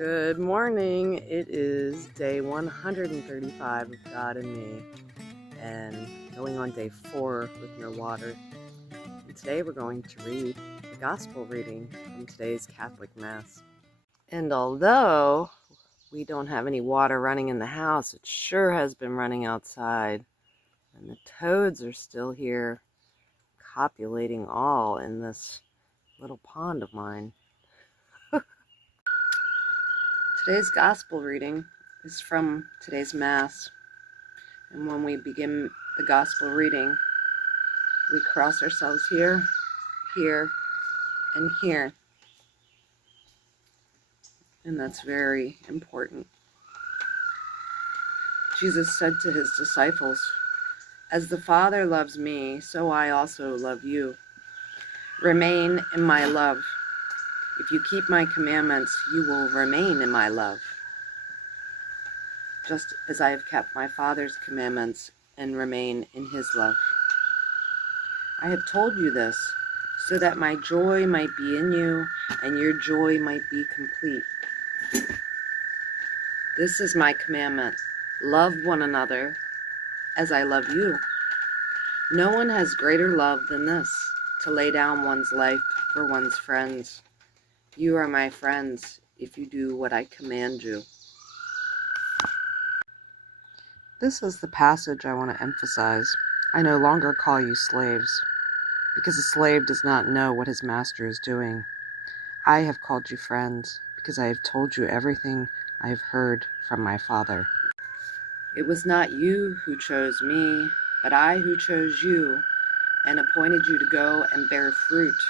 Good morning. It is day 135 of God and Me, and going on day 4 with no water. And today we're going to read the gospel reading from today's Catholic Mass. And although we don't have any water running in the house, it sure has been running outside. And the toads are still here, copulating all in this little pond of mine. Today's gospel reading is from today's Mass, and when we begin the gospel reading, we cross ourselves here, here, and here, and that's very important. Jesus said to his disciples, "As the Father loves me, so I also love you. Remain in my love. If you keep my commandments, you will remain in my love, just as I have kept my Father's commandments and remain in his love. I have told you this, so that my joy might be in you, and your joy might be complete. This is my commandment: love one another as I love you. No one has greater love than this, to lay down one's life for one's friends. You are my friends if you do what I command you." This is the passage I want to emphasize. I no longer call you slaves, because a slave does not know what his master is doing. I have called you friends, because I have told you everything I have heard from my Father. It was not you who chose me, but I who chose you and appointed you to go and bear fruit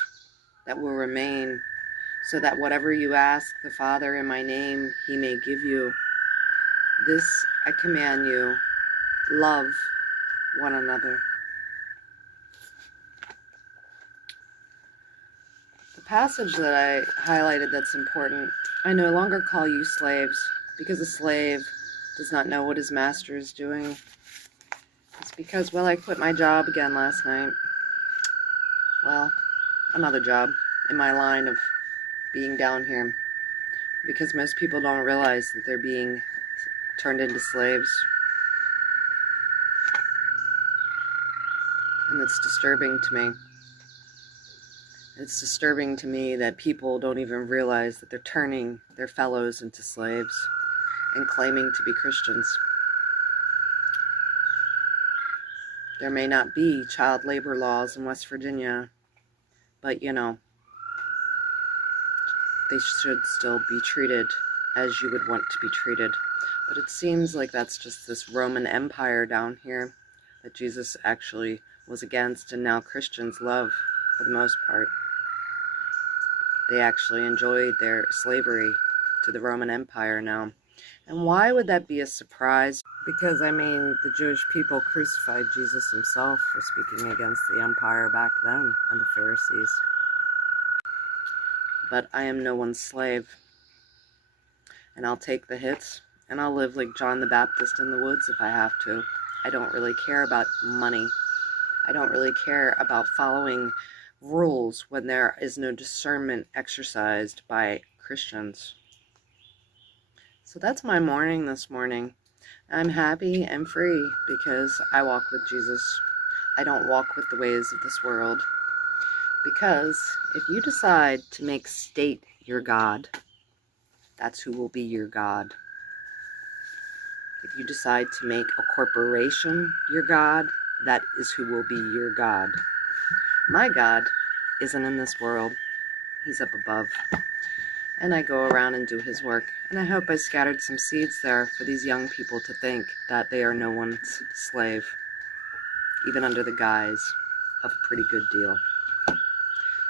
that will remain, so that whatever you ask the Father in my name, he may give you. This I command you: love one another. The passage that I highlighted that's important: I no longer call you slaves, because a slave does not know what his master is doing. It's because, I quit my job again last night. Another job in my line of being down here, because most people don't realize that they're being turned into slaves. And it's disturbing to me. It's disturbing to me that people don't even realize that they're turning their fellows into slaves and claiming to be Christians. There may not be child labor laws in West Virginia, but they should still be treated as you would want to be treated. But it seems like that's just this Roman Empire down here that Jesus actually was against, and now Christians love for the most part. They actually enjoyed their slavery to the Roman Empire now. And why would that be a surprise? Because, the Jewish people crucified Jesus himself for speaking against the empire back then, and the Pharisees. But I am no one's slave. And I'll take the hits, and I'll live like John the Baptist in the woods if I have to. I don't really care about money. I don't really care about following rules when there is no discernment exercised by Christians. So that's my morning this morning. I'm happy and free because I walk with Jesus. I don't walk with the ways of this world. Because if you decide to make state your God, that's who will be your God. If you decide to make a corporation your God, that is who will be your God. My God isn't in this world. He's up above. And I go around and do his work. And I hope I scattered some seeds there for these young people to think that they are no one's slave, even under the guise of a pretty good deal.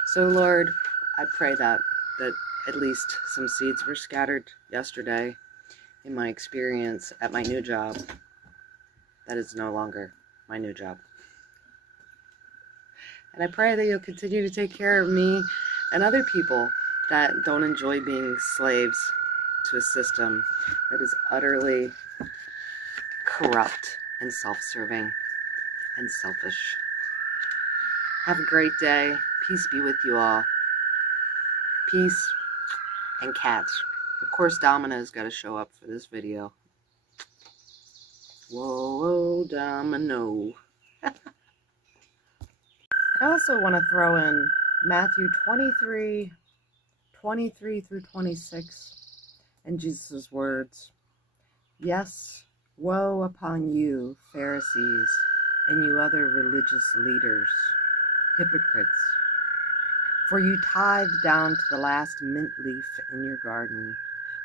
So Lord, I pray that at least some seeds were scattered yesterday in my experience at my new job. That is no longer my new job. And I pray that you'll continue to take care of me and other people that don't enjoy being slaves to a system that is utterly corrupt and self-serving and selfish. Have a great day. Peace be with you all. Peace and cats. Of course, Domino's got to show up for this video. Whoa, whoa, Domino. I also want to throw in Matthew 23 through 26, and Jesus' words. Yes, woe upon you, Pharisees, and you other religious leaders, hypocrites, for you tithe down to the last mint leaf in your garden,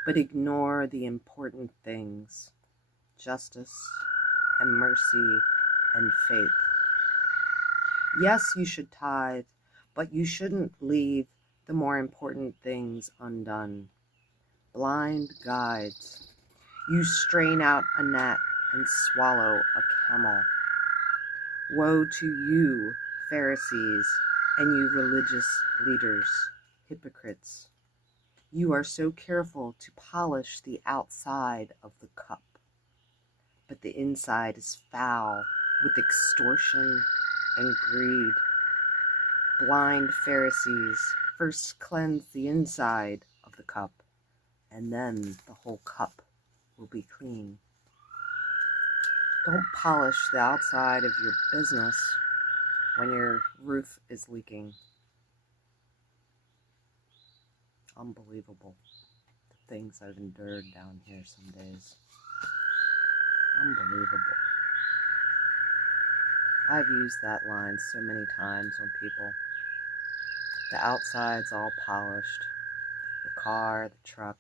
but ignore the important things, justice and mercy and faith. Yes, you should tithe, but you shouldn't leave the more important things undone. Blind guides. You strain out a gnat and swallow a camel. Woe to you, Pharisees, and you religious leaders, hypocrites. You are so careful to polish the outside of the cup, but the inside is foul with extortion and greed. Blind Pharisees, first cleanse the inside of the cup, and then the whole cup will be clean. Don't polish the outside of your business when your roof is leaking. Unbelievable. The things I've endured down here some days. Unbelievable. I've used that line so many times on people. The outside's all polished. The car, the truck,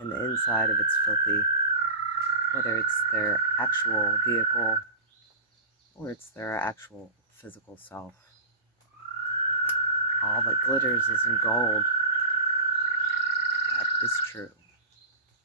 and the inside of it's filthy. Whether it's their actual vehicle or it's their actual physical self. All that glitters isn't gold. That is true.